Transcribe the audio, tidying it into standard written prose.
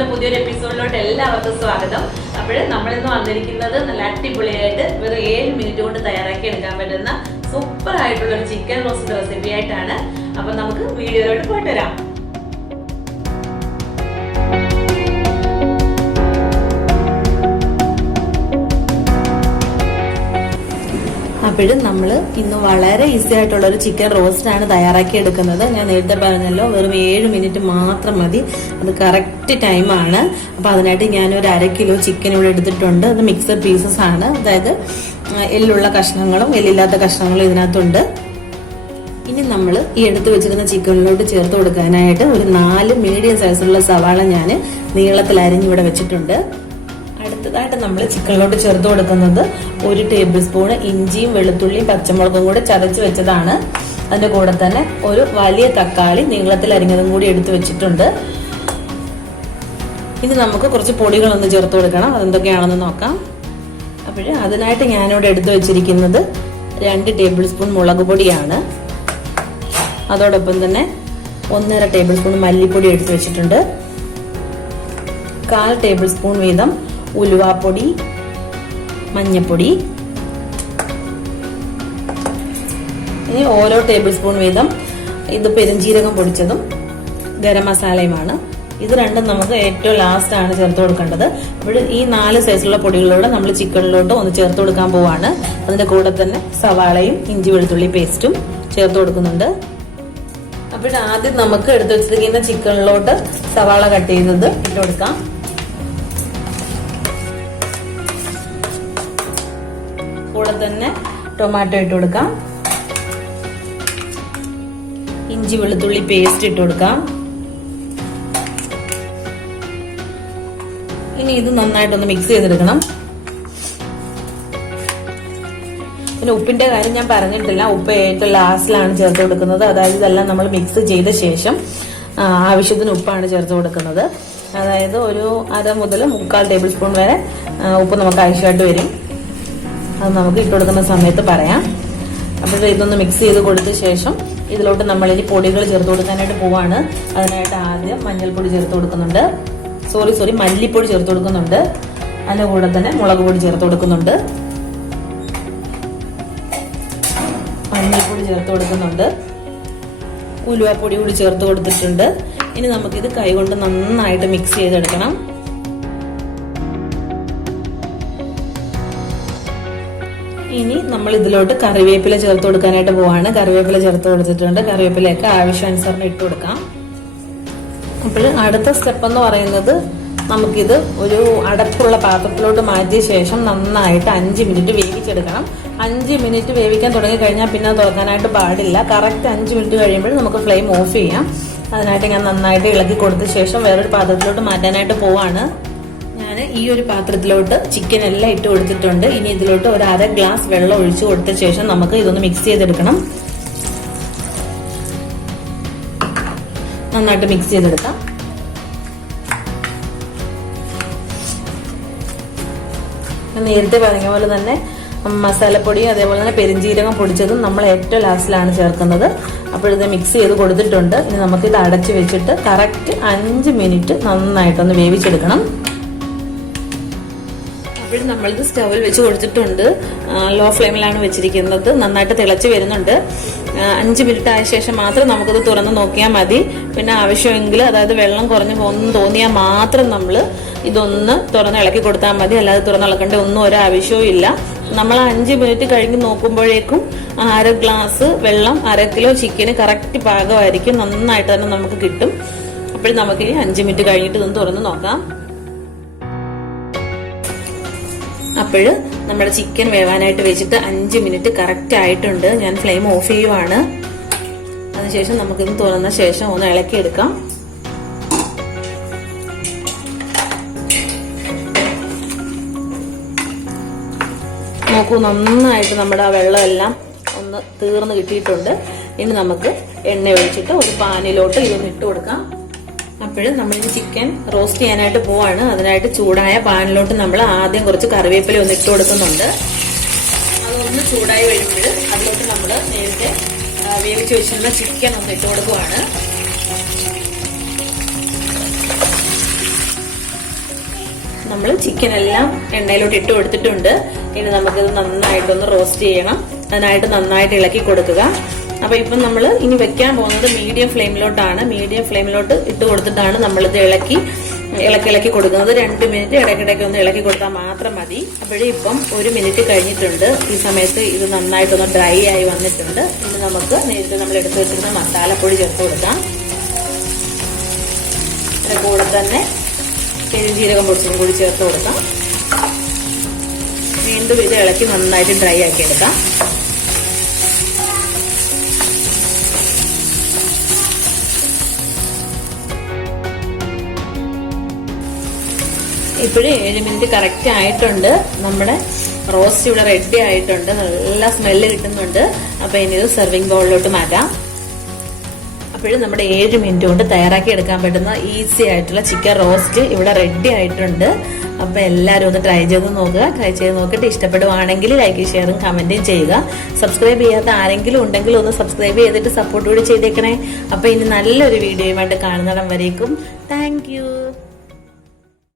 ചാനലിന്റെ പുതിയൊരു എപ്പിസോഡിലോട്ട് എല്ലാവർക്കും സ്വാഗതം. അപ്പോൾ നമ്മളിന്ന് വന്നിരിക്കുന്നത് നല്ല അടിപൊളിയായിട്ട് വെറും 7 മിനിറ്റ് കൊണ്ട് തയ്യാറാക്കി എടുക്കാൻ പറ്റുന്ന സൂപ്പർ ആയിട്ടുള്ള ഒരു ചിക്കൻ റോസ്റ്റ് റെസിപ്പി ആയിട്ടാണ്. അപ്പൊ നമുക്ക് വീഡിയോയിലോട്ട് പോയിട്ട് വരാം. അപ്പോഴും നമ്മൾ ഇന്ന് വളരെ ഈസി ആയിട്ടുള്ള ഒരു ചിക്കൻ റോസ്റ്റ് ആണ് തയ്യാറാക്കി എടുക്കുന്നത്. ഞാൻ നേരത്തെ പറഞ്ഞല്ലോ, വെറും 7 മിനിറ്റ് മാത്രം മതി. അത് കറക്റ്റ് ടൈമാണ്. അപ്പൊ അതിനായിട്ട് ഞാൻ ഒരു 1/2 കിലോ ചിക്കൻ ഇവിടെ എടുത്തിട്ടുണ്ട്. അത് മിക്സഡ് പീസസ് ആണ്, അതായത് എല്ലുള്ള കഷ്ണങ്ങളും എല്ലില്ലാത്ത കഷ്ണങ്ങളും ഇതിനകത്തുണ്ട്. ഇനി നമ്മൾ ഈ എടുത്തു വെച്ചിരുന്ന ചിക്കനിലോട്ട് ചേർത്ത് കൊടുക്കാനായിട്ട് ഒരു 4 മീഡിയം സൈസിലുള്ള സവാള ഞാൻ നീളത്തിൽ അരിഞ്ഞിവിടെ വെച്ചിട്ടുണ്ട്. അടുത്തതായിട്ട് നമ്മൾ ചിക്കനിലോട്ട് ചേർത്ത് കൊടുക്കുന്നത് 1 ടേബിൾ സ്പൂൺ ഇഞ്ചിയും വെളുത്തുള്ളിയും പച്ചമുളകും കൂടെ ചതച്ച് വെച്ചതാണ്. അതിന്റെ കൂടെ തന്നെ ഒരു വലിയ തക്കാളി നീളത്തിൽ അരിഞ്ഞതും കൂടി എടുത്തു വെച്ചിട്ടുണ്ട്. ഇനി നമുക്ക് കുറച്ച് പൊടികളൊന്ന് ചേർത്ത് കൊടുക്കണം. അതെന്തൊക്കെയാണെന്ന് നോക്കാം. അപ്പോഴേ അതിനായിട്ട് ഞാനിവിടെ എടുത്തു വെച്ചിരിക്കുന്നത് 2 ടേബിൾ സ്പൂൺ മുളക് പൊടിയാണ്. അതോടൊപ്പം തന്നെ 1.5 ടേബിൾ സ്പൂൺ മല്ലിപ്പൊടി എടുത്തു വെച്ചിട്ടുണ്ട്. 1/4 ടേബിൾ സ്പൂൺ വീതം ഉലുവാപ്പൊടി, മഞ്ഞപ്പൊടി. ഇനി ഓരോ ടേബിൾ സ്പൂൺ വീതം ഇത് പെരുംജീരകം പൊടിച്ചതും ഗരം മസാലയുമാണ്. ഇത് രണ്ടും നമുക്ക് ഏറ്റവും ലാസ്റ്റ് ആണ് ചേർത്ത് കൊടുക്കേണ്ടത്. അപ്പോൾ ഈ 4 സൈസിലുള്ള പൊടികളിലൂടെ നമ്മൾ ചിക്കനിലോട്ട് ഒന്ന് ചേർത്ത് കൊടുക്കാൻ പോവാണ്. അതിന്റെ കൂടെ തന്നെ സവാളയും ഇഞ്ചി വെളുത്തുള്ളി പേസ്റ്റും ചേർത്ത് കൊടുക്കുന്നുണ്ട്. അപ്പോൾ ആദ്യം നമുക്ക് എടുത്തു വെച്ചിരിക്കുന്ന ചിക്കനിലോട്ട് സവാള കട്ട് ചെയ്തത് ഇട്ട് കൊടുക്കാം. കൂടെ തന്നെ ടൊമാറ്റോ ഇട്ട് കൊടുക്കാം. ഇഞ്ചി വെളുത്തുള്ളി പേസ്റ്റ് ഇട്ട് കൊടുക്കാം. ഇനി ഇത് നന്നായിട്ടൊന്ന് മിക്സ് ചെയ്തെടുക്കണം. പിന്നെ ഉപ്പിന്റെ കാര്യം ഞാൻ പറഞ്ഞിട്ടില്ല. ഉപ്പ് ഏറ്റവും ലാസ്റ്റിലാണ് ചേർത്ത് കൊടുക്കുന്നത്. അതായത് ഇതെല്ലാം നമ്മൾ മിക്സ് ചെയ്ത ശേഷം ആവശ്യത്തിന് ഉപ്പാണ് ചേർത്ത് കൊടുക്കുന്നത്. അതായത് ഒരു 1/2 മുതൽ 3/4 ടേബിൾ സ്പൂൺ വരെ ഉപ്പ് നമുക്ക് ആവശ്യമായിട്ട് വരും. അത് നമുക്ക് ഇട്ട് കൊടുക്കുന്ന സമയത്ത് പറയാം. അപ്പോൾ ഇതൊന്ന് മിക്സ് ചെയ്ത് കൊടുത്ത ശേഷം ഇതിലോട്ട് നമ്മൾ ഇനി പൊടികൾ ചേർത്ത് കൊടുക്കാനായിട്ട് പോവാണ്. അതിനായിട്ട് ആദ്യം മഞ്ഞൾപ്പൊടി ചേർത്ത് കൊടുക്കുന്നുണ്ട്. മല്ലിപ്പൊടി ചേർത്ത് കൊടുക്കുന്നുണ്ട്. അതിന്റെ കൂടെ തന്നെ മുളക് പൊടി ചേർത്ത് കൊടുക്കുന്നുണ്ട്. മഞ്ഞൾപ്പൊടി ചേർത്ത് കൊടുക്കുന്നുണ്ട്. ഉലുവാപ്പൊടി കൂടി ചേർത്ത് കൊടുത്തിട്ടുണ്ട്. ഇനി നമുക്കിത് കൈകൊണ്ട് നന്നായിട്ട് മിക്സ് ചെയ്തെടുക്കണം. ഇനി നമ്മൾ ഇതിലോട്ട് കറിവേപ്പില ചേർത്ത് കൊടുക്കാനായിട്ട് പോവാണ്. കറിവേപ്പില ചേർത്ത് കൊടുത്തിട്ടുണ്ട്. കറിവേപ്പിലയൊക്കെ ആവശ്യാനുസരണം ഇട്ട് കൊടുക്കാം. അപ്പോൾ അടുത്ത സ്റ്റെപ്പ് എന്ന് പറയുന്നത്, നമുക്കിത് ഒരു അടപ്പുള്ള പാത്രത്തിലോട്ട് മാറ്റിയ ശേഷം നന്നായിട്ട് 5 മിനിറ്റ് വേവിച്ചെടുക്കണം. 5 മിനിറ്റ് വേവിക്കാൻ തുടങ്ങി കഴിഞ്ഞാൽ പിന്നെ തുറക്കാനായിട്ട് പാടില്ല. കറക്റ്റ് 5 മിനിറ്റ് കഴിയുമ്പോൾ നമുക്ക് ഫ്ലെയിം ഓഫ് ചെയ്യാം. അതിനായിട്ട് ഞാൻ നന്നായിട്ട് ഇളക്കി കൊടുത്ത ശേഷം വേറൊരു പാത്രത്തിലോട്ട് മാറ്റാനായിട്ട് പോവാണ്. ഞാൻ ഈ ഒരു പാത്രത്തിലോട്ട് ചിക്കൻ എല്ലാം ഇട്ട് കൊടുത്തിട്ടുണ്ട്. ഇനി ഇതിലോട്ട് ഒരു 1/2 ഗ്ലാസ് വെള്ളം ഒഴിച്ചു കൊടുത്ത ശേഷം നമുക്ക് ഇതൊന്ന് മിക്സ് ചെയ്തെടുക്കണം. നന്നായിട്ട് മിക്സ് ചെയ്തെടുക്കാം. നേരത്തെ പറഞ്ഞ പോലെ തന്നെ മസാലപ്പൊടി അതേപോലെ തന്നെ പെരുംജീരകം പൊടിച്ചതും നമ്മൾ ഏറ്റവും ലാസ്റ്റിലാണ് ചേർക്കുന്നത്. അപ്പോൾ ഇത് മിക്സ് ചെയ്ത് കൊടുത്തിട്ടുണ്ട്. ഇനി നമുക്കിത് അടച്ചു വെച്ചിട്ട് കറക്റ്റ് 5 മിനിറ്റ് നന്നായിട്ടൊന്ന് വേവിച്ചെടുക്കണം. അപ്പോൾ നമ്മളിത് സ്റ്റവിൽ വെച്ച് കൊടുത്തിട്ടുണ്ട്. ലോ ഫ്ലെയിമിലാണ് വെച്ചിരിക്കുന്നത്. നന്നായിട്ട് തിളച്ച് വരുന്നുണ്ട്. 5 മിനിറ്റ് ആയ ശേഷം മാത്രം നമുക്കത് തുറന്ന് നോക്കിയാൽ മതി. പിന്നെ ആവശ്യമെങ്കിൽ, അതായത് വെള്ളം കുറഞ്ഞു പോകുന്നു തോന്നിയാൽ മാത്രം നമ്മൾ ഇതൊന്ന് തുറന്ന് ഇളക്കി കൊടുത്താൽ മതി. അല്ലാതെ തുറന്ന് ഇളക്കേണ്ട ഒന്നും ഒരാവശ്യവും ഇല്ല. നമ്മൾ 5 മിനിറ്റ് കഴിഞ്ഞ് നോക്കുമ്പോഴേക്കും 1/2 ഗ്ലാസ് വെള്ളം 1/2 കിലോ ചിക്കന് കറക്റ്റ് പാകമായിരിക്കും. നന്നായിട്ട് തന്നെ നമുക്ക് കിട്ടും. അപ്പോൾ നമുക്കിനി 5 മിനിറ്റ് കഴിഞ്ഞിട്ട് ഇതൊന്ന് തുറന്ന് നോക്കാം. അപ്പോൾ നമ്മുടെ ചിക്കൻ വേവാനായിട്ട് വെച്ചിട്ട് 5 മിനിറ്റ് കറക്റ്റ് ആയിട്ടുണ്ട്. ഞാൻ ഫ്ലെയിം ഓഫ് ചെയ്യുവാണ്. അതിനുശേഷം നമുക്കിത് തുറന്ന ശേഷം ഒന്ന് ഇളക്കിയെടുക്കാം. നോക്കൂ, നന്നായിട്ട് നമ്മുടെ ആ വെള്ളം എല്ലാം ഒന്ന് തീർന്ന് കിട്ടിയിട്ടുണ്ട്. ഇനി നമുക്ക് എണ്ണ ഒഴിച്ചിട്ട് ഒരു പാനിലോട്ട് ഇതൊന്ന് ഇട്ട് കൊടുക്കാം. അപ്പോഴും നമ്മൾ ചിക്കൻ റോസ്റ്റ് ചെയ്യാനായിട്ട് പോവാണ്. അതിനായിട്ട് ചൂടായ പാനിലോട്ട് നമ്മൾ ആദ്യം കുറച്ച് കറിവേപ്പില ഒന്ന് ഇട്ട് കൊടുക്കുന്നുണ്ട്. അതൊന്ന് ചൂടായി വരുമ്പോൾ അതിലോട്ട് നമ്മൾ നേരത്തെ വേവിച്ച് വെച്ചിരുന്ന ചിക്കൻ ഒന്ന് ഇട്ട് കൊടുക്കുവാണ്. നമ്മൾ ചിക്കൻ എല്ലാം എണ്ണയിലോട്ട് ഇട്ട് കൊടുത്തിട്ടുണ്ട്. ഇനി നമുക്കിത് നന്നായിട്ടൊന്ന് റോസ്റ്റ് ചെയ്യണം. അതിനായിട്ട് നന്നായിട്ട് ഇളക്കി കൊടുക്കുക. അപ്പൊ ഇപ്പം നമ്മൾ ഇനി വെക്കാൻ പോകുന്നത് മീഡിയം ഫ്ലെയിമിലോട്ടാണ്. മീഡിയം ഫ്ലെയിമിലോട്ട് ഇട്ട് കൊടുത്തിട്ടാണ് നമ്മളിത് ഇളക്കി കൊടുക്കുന്നത്. 2 മിനിറ്റ് ഇടയ്ക്കിടയ്ക്ക് ഒന്ന് ഇളക്കി കൊടുത്താൽ മാത്രം മതി. അപ്പോഴേ ഇപ്പം 1 മിനിറ്റ് കഴിഞ്ഞിട്ടുണ്ട്. ഈ സമയത്ത് ഇത് നന്നായിട്ടൊന്ന് ഡ്രൈ ആയി വന്നിട്ടുണ്ട്. ഇനി നമുക്ക് നേരത്തെ നമ്മൾ എടുത്തു വെച്ചിരുന്ന മസാലപ്പൊടി ചേർത്ത് കൊടുക്കാം. അതിന്റെ കൂടെ തന്നെ പെരുംജീരകം പൊടിച്ചതും കൂടി ചേർത്ത് കൊടുക്കാം. വീണ്ടും ഇത് ഇളക്കി നന്നായിട്ട് ഡ്രൈ ആക്കി എടുക്കാം. ഇപ്പോഴും 7 മിനിറ്റ് കറക്റ്റ് ആയിട്ടുണ്ട്. നമ്മുടെ റോസ്റ്റ് ഇവിടെ റെഡി ആയിട്ടുണ്ട്. നല്ല സ്മെല്ല് കിട്ടുന്നുണ്ട്. അപ്പൊ ഇനി ഇത് സെർവിങ് ബൗളിലോട്ട് മാറ്റാം. അപ്പോഴും നമ്മുടെ 7 മിനിറ്റ് കൊണ്ട് തയ്യാറാക്കി എടുക്കാൻ പറ്റുന്ന ഈസി ആയിട്ടുള്ള ചിക്കൻ റോസ്റ്റ് ഇവിടെ റെഡി ആയിട്ടുണ്ട്. അപ്പൊ എല്ലാവരും ഒന്ന് ട്രൈ ചെയ്ത് നോക്കുക. ട്രൈ ചെയ്ത് നോക്കിയിട്ട് ഇഷ്ടപ്പെടുവാണെങ്കിൽ ലൈക്ക് ഷെയറും കമന്റും ചെയ്യുക. സബ്സ്ക്രൈബ് ചെയ്യാത്ത ആരെങ്കിലും ഉണ്ടെങ്കിൽ ഒന്ന് സബ്സ്ക്രൈബ് ചെയ്തിട്ട് സപ്പോർട്ട് കൂടി ചെയ്തേക്കണേ. അപ്പൊ ഇനി നല്ലൊരു വീഡിയോയുമായിട്ട് കാണുന്നിടം വരേക്കും താങ്ക് യു.